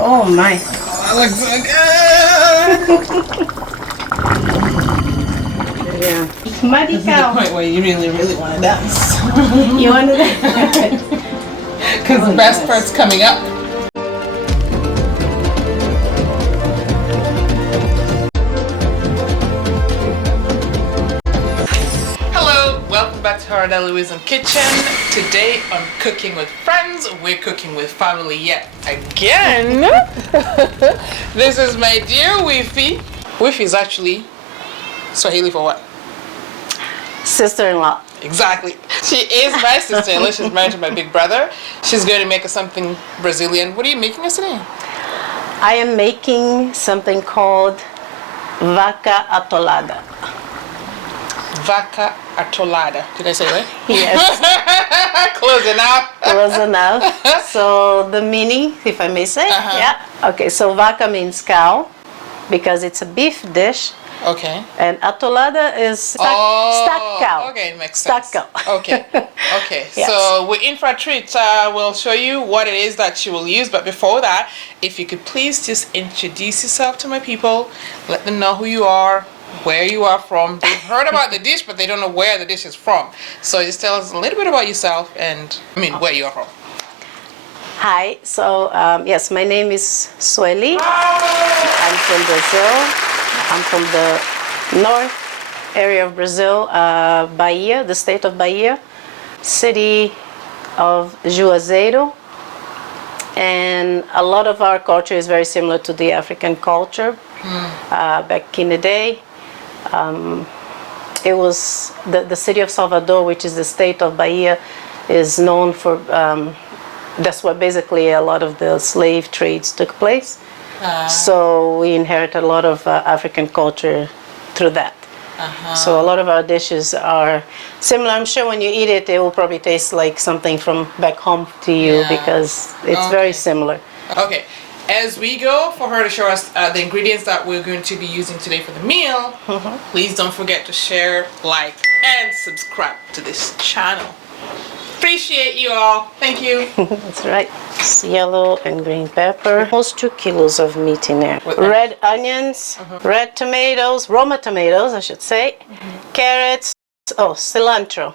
Oh my. That looks so good. Yeah. Muddy This is the cow. point where you really, really want to dance. You want to dance? Because the best part's coming up. Hello, welcome back to our Louisan Kitchen. Today on Cooking with Friends, we're cooking with family yet again. This is my dear Wifi. Wifi is actually Swahili for what? Sister-in-law. Exactly. She is my sister-in-law. She's married to my big brother. She's going to make us something Brazilian. What are you making us today? I am making something called Vaca Atolada. Vaca Atolada. Did I say it right? Yes. Close enough. Close enough. So the meaning, if I may say, yeah. Okay, so vaca means cow because it's a beef dish. Okay. And atolada is stuck cow. Okay, makes sense. Stuck cow. Okay. Okay. Yes. So we're in for a treat. We'll show you what it is that she will use. But before that, if you could please just introduce yourself to my people, let them know who you are, where you are from. They've heard about the dish, but they don't know where the dish is from. So just tell us a little bit about yourself and, where you are from. Hi, so yes, my name is Sueli. I'm from Brazil. I'm from the north area of Brazil, Bahia, the state of Bahia, city of Juazeiro. And a lot of our culture is very similar to the African culture. Back in the day, it was the city of Salvador, which is the state of Bahia, is known for, that's where basically a lot of the slave trades took place. So we inherited a lot of African culture through that. So a lot of our dishes are similar. I'm sure when you eat it, it will probably taste like something from back home to you because it's very similar. Okay. As we go for her to show us the ingredients that we're going to be using today for the meal, please don't forget to share, like, and subscribe to this channel. Appreciate you all. Thank you. That's right. It's yellow and green pepper. Almost 2 kilos of meat in there. Red onions, red tomatoes, Roma tomatoes, I should say. Carrots. Oh, cilantro.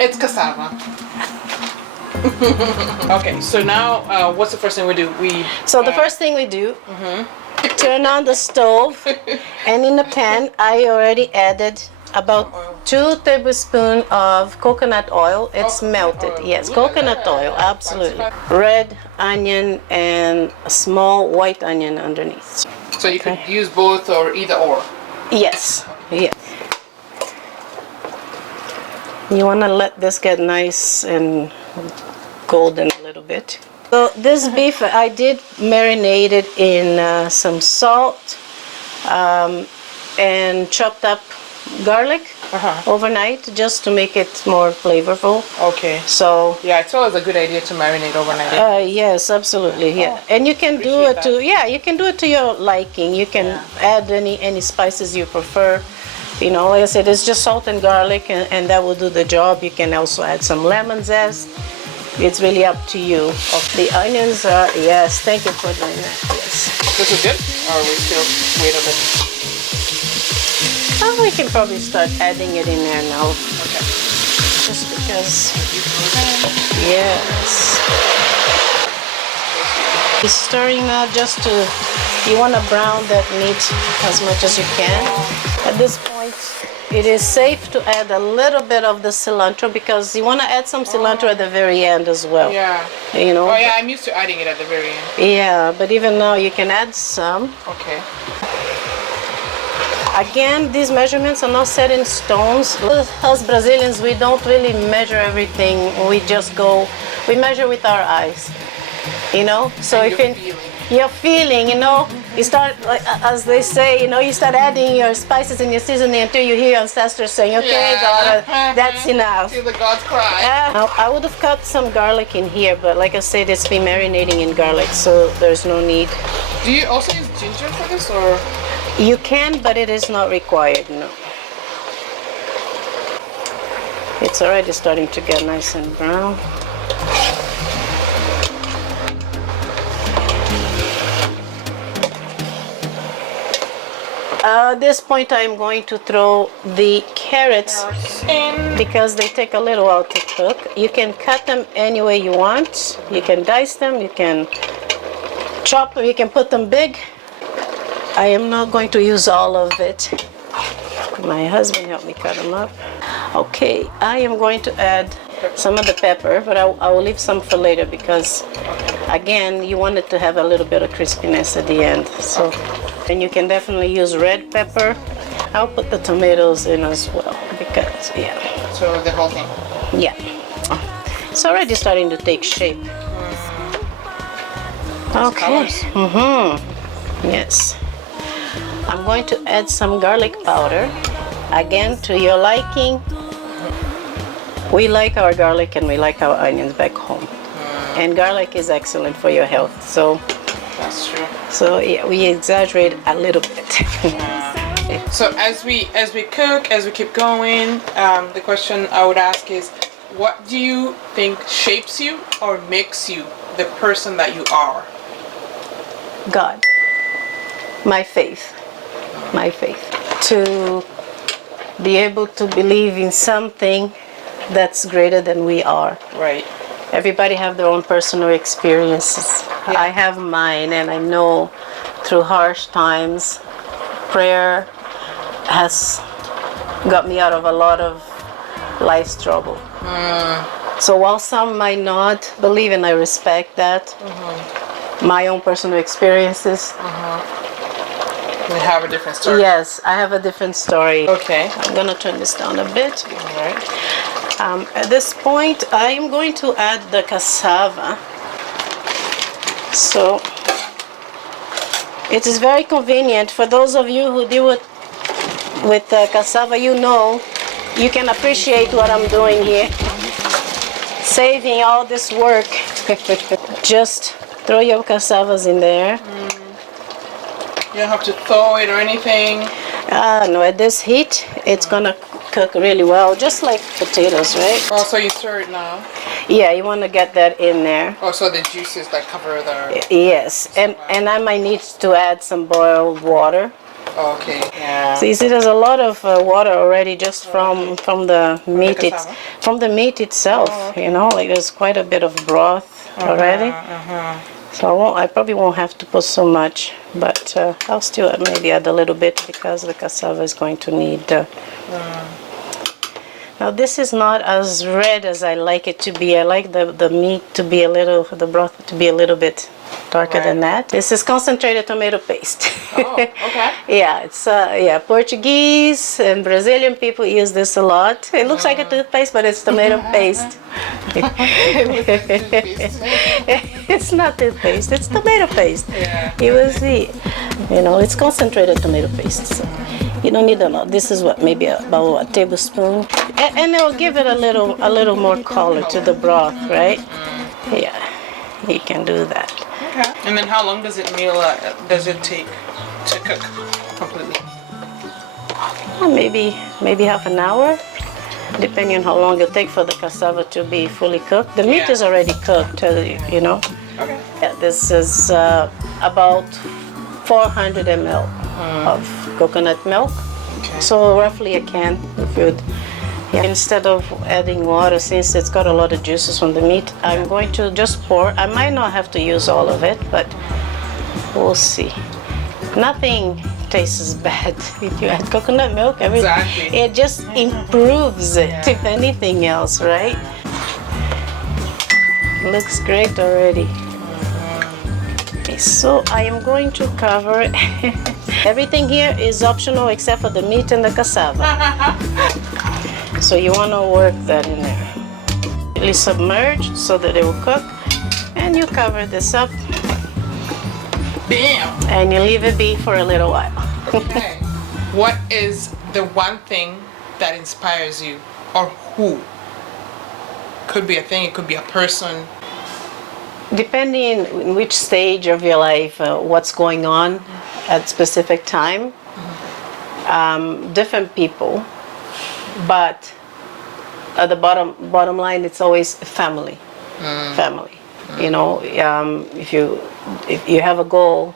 It's cassava. Okay, so now what's the first thing we do? So the first thing we do, turn on the stove, and in the pan I already added about 2 tablespoons of coconut oil. It's melted. Yes, coconut oil, absolutely. Red onion and a small white onion underneath. So you could use both or either or? Yes. Yeah. You want to let this get nice and golden a little bit. So this beef, I did marinate it in some salt and chopped up garlic overnight just to make it more flavorful. Okay. So yeah, it's always a good idea to marinate overnight. yes, absolutely. Yeah, and you can do it to you can do it to your liking. You can add any spices you prefer. You know, like I said, it's just salt and garlic, and that will do the job. You can also add some lemon zest. It's really up to you. The onions are, yes, thank you for doing that, yes. This is good? Or we still wait a bit? Oh, we can probably start adding it in there now. Okay. Just because, yes. You're stirring now just to, you want to brown that meat as much as you can. At this point, it is safe to add a little bit of the cilantro because you want to add some cilantro at the very end as well. Yeah. You know. Oh yeah, I'm used to adding it at the very end. Yeah, but even now you can add some. Okay. Again, these measurements are not set in stones. Us Brazilians, we don't really measure everything. We just go, we measure with our eyes. You know? So and if you're feeling, you know, you start, like, as they say, you know, you start adding your spices and your seasoning until you hear your ancestors saying, okay, daughter, that's enough. Feel the gods cry. Now, I would have cut some garlic in here, but like I said, it's been marinating in garlic, so there's no need. Do you also use ginger for this, or? You can, but it is not required, no. It's already starting to get nice and brown. At this point, I'm going to throw the carrots In. because they take a little while to cook. You can cut them any way you want. You can dice them, you can chop them, you can put them big. I am not going to use all of it. My husband helped me cut them up. Okay, I am going to add some of the pepper, but I will leave some for later because, again, you want it to have a little bit of crispiness at the end. So, and you can definitely use red pepper. I'll put the tomatoes in as well because, yeah. So the whole thing. Yeah. It's already starting to take shape. Okay. Yes. I'm going to add some garlic powder. Again, to your liking. We like our garlic and we like our onions back home. And garlic is excellent for your health. So That's true. So yeah, we exaggerate a little bit. So as we cook, as we keep going, the question I would ask is, what do you think shapes you or makes you the person that you are? God, my faith. To be able to believe in something that's greater than we are. Right. Everybody have their own personal experiences. Yeah. I have mine, and I know through harsh times, prayer has got me out of a lot of life's trouble. So while some might not believe, and I respect that, my own personal experiences, We have a different story. yes, I have a different story. Okay. I'm gonna turn this down a bit. All right. At this point, I am going to add the cassava. So it is very convenient for those of you who deal with cassava. You know, you can appreciate what I'm doing here. Saving all this work. Just throw your cassavas in there. You don't have to thaw it or anything. No, at this heat, it's gonna cook really well, just like potatoes, right? Oh, so you stir it now. Yeah, you want to get that in there. Oh, so the juices that cover the. Yes, and I might need to add some boiled water. Okay. Yeah. So you see, there's a lot of water already just from the meat. cassava? From the meat itself. You know, like there's quite a bit of broth already. So I probably won't have to put so much, but I'll still maybe add a little bit because the cassava is going to need. Now this is not as red as I like it to be. I like the meat to be a little, the broth to be a little bit darker than that. This is concentrated tomato paste. Oh, okay. Yeah, it's Portuguese and Brazilian people use this a lot. It looks like a toothpaste, but it's tomato paste. It's not toothpaste, it's tomato paste. Yeah. You will see. You know, it's concentrated tomato paste. So you don't need a lot. This is what, maybe about a tablespoon, and it'll give it a little more color to the broth, right? Yeah, you can do that. Okay. And then how long does it take to cook completely? Maybe half an hour, depending on how long it takes for the cassava to be fully cooked. The meat is already cooked, you know. Okay. Yeah, this is about 400 ml of coconut milk. Okay. So roughly a can if you'd. Yeah. Instead of adding water, since it's got a lot of juices from the meat, I'm going to just pour. I might not have to use all of it, but we'll see. Nothing tastes bad if you add coconut milk. Exactly. It just improves it, if anything else, right? Looks great already. Okay, so I am going to cover it. Everything here is optional except for the meat and the cassava. So you want to work that in there. Really submerge so that it will cook. And you cover this up. Bam! And you leave it be for a little while. Okay. What is the one thing that inspires you, or who? Could be a thing, it could be a person. Depending in which stage of your life, what's going on at specific time, different people, but at the bottom line, it's always family. Family. You know, if you have a goal,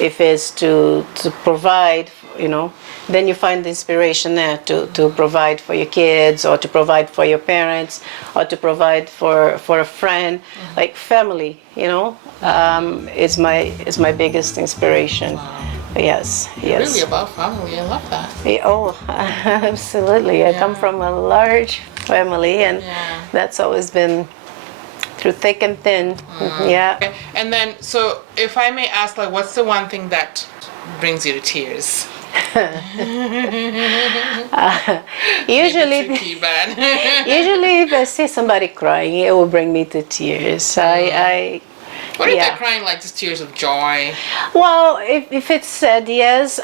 if it's to provide, you know, then you find the inspiration there to provide for your kids, or to provide for your parents, or to provide for a friend. Like family, you know, is my biggest inspiration. Wow. Yes, yes. Really about family. I love that. Oh, absolutely. I come from a large family, and that's always been through thick and thin. Yeah. Okay. And then, so if I may ask, like, what's the one thing that brings you to tears? Usually, Tricky, but usually if I see somebody crying, it will bring me to tears. what if they're crying, like just tears of joy? Well, if it's sad, yes.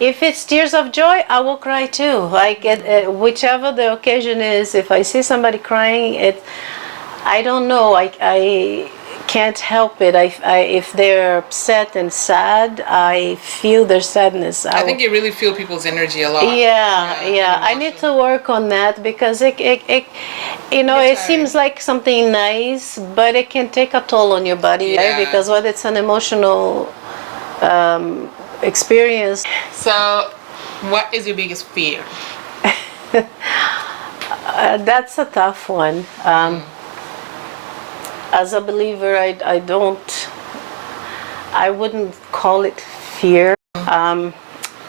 If it's tears of joy, I will cry too. Like whichever the occasion is, if I see somebody crying, I don't know. I can't help it. If they're upset and sad, I feel their sadness. I think you really feel people's energy a lot. Yeah. I need to work on that, because it you know, it seems like something nice, but it can take a toll on your body, right? Because when it's an emotional experience. So, what is your biggest fear? That's a tough one. As a believer, I wouldn't call it fear. I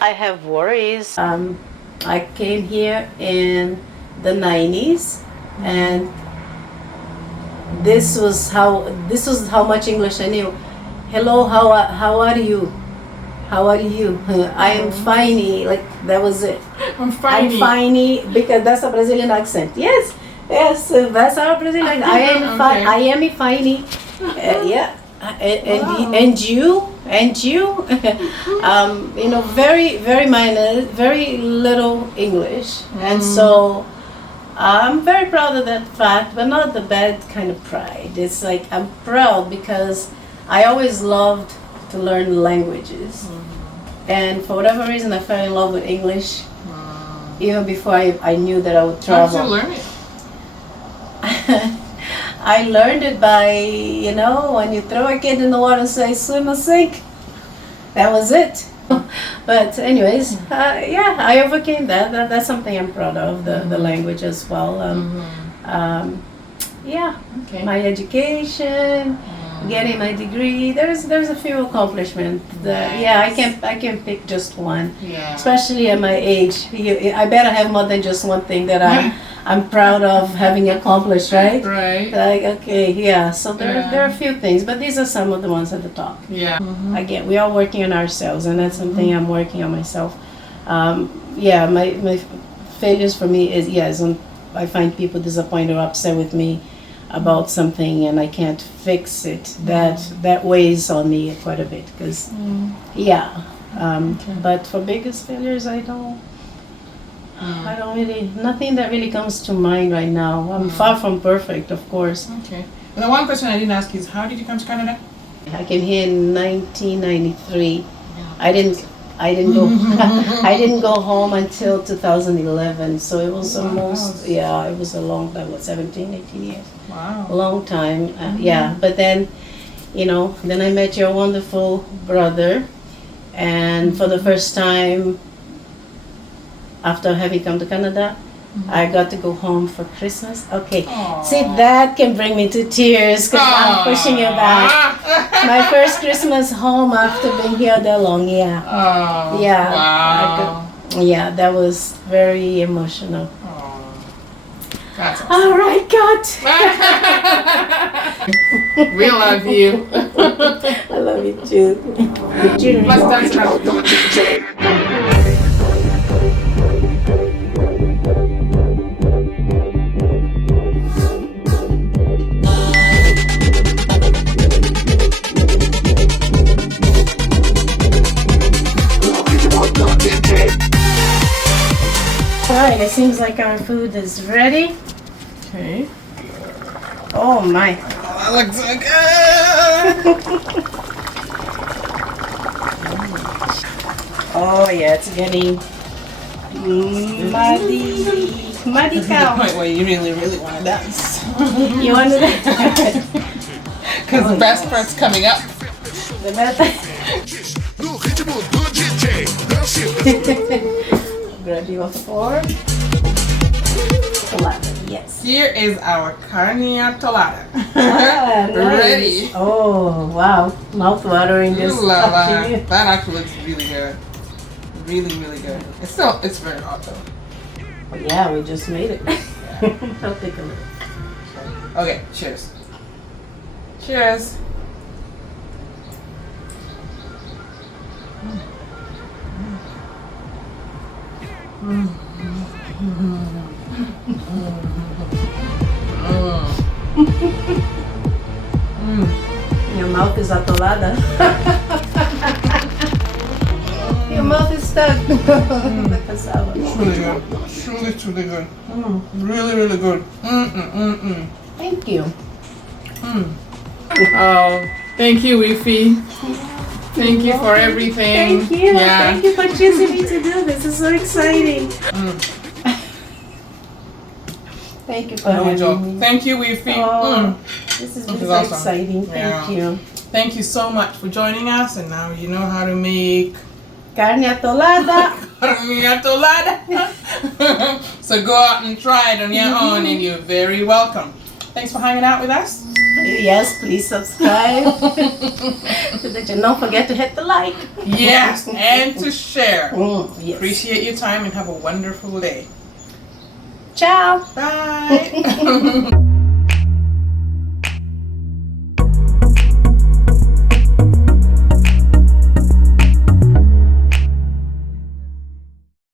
have worries. I came here in the 90s, and this was how much English I knew. Hello, how are you? How are you? I am fine. Like, that was it. I'm fine. I'm fine, because that's a Brazilian accent. Yes, that's our Brazilian accent. I am fine. I am fine. Yeah. And you, you know, very, very minor, very little English, and so I'm very proud of that fact, but not the bad kind of pride. It's like I'm proud because I always loved to learn languages, and for whatever reason, I fell in love with English even before I knew that I would travel. How did you learn it? I learned it by, you know, when you throw a kid in the water and say, swim or sink. That was it. But anyways, yeah, I overcame that. That's something I'm proud of, the language as well. Yeah, my education, getting my degree. There's a few accomplishments. Yeah, I can pick just one. Yeah. Especially at my age, I better have more than just one thing that I'm proud of having accomplished, right? Right. Like, okay, yeah. So there are a few things, but these are some of the ones at the top. Yeah. Again, we are working on ourselves, and that's something I'm working on myself. Yeah, my failures for me is when I find people disappointed or upset with me about something and I can't fix it. That weighs on me quite a bit, because but for biggest failures, I don't really, nothing that really comes to mind right now. I'm far from perfect, of course. Okay. And the one question I didn't ask is, how did you come to Canada? I came here in 1993. I didn't go I didn't go home until 2011, so it was almost it was a long time, 17, 18 years. Wow. A long time. Yeah, but then, you know, then I met your wonderful brother, and for the first time after having come to Canada, I got to go home for Christmas. Okay. Aww. See, that can bring me to tears, because I'm pushing you back. My first Christmas home after being here that long, yeah. Oh, yeah. Wow. Yeah, that was very emotional. Oh, that's awesome. All right, cut. We love you. I love you too. Let's dance now. Alright, it seems like our food is ready. Okay. Oh my. Oh, that looks so good. Oh yeah, it's getting muddy. Muddy The cow. point where you really, really want to dance. You want to dance? Because the best part's coming up. The best. Grab your fork. Yes. Here is our carne atolada. Ah, nice. Ready. Oh, wow. Mouth watering this. Ooh la la. That actually looks really good. Really, really good. It's very hot though. Yeah, we just made it. I'll take a look. Okay, cheers. Cheers. Your mouth is atolada. Your mouth is stuck. The cassava. Really good. Truly good. Really, really good. Thank you. Oh, thank you, Wifi. Thank you for everything. Thank you. Yeah. Thank you for choosing me to do this. It's so exciting. Thank you for No having joke. me. Thank you, Wifi. Oh, this is This is so awesome. exciting. Thank you. Thank you so much for joining us, and now you know how to make Carne atolada. carne atolada. So go out and try it on your own, and you're very welcome. Thanks for hanging out with us. Yes, please subscribe. So that you don't forget to hit the like. Yes, and to share. Yes. Appreciate your time and have a wonderful day. Ciao. Bye.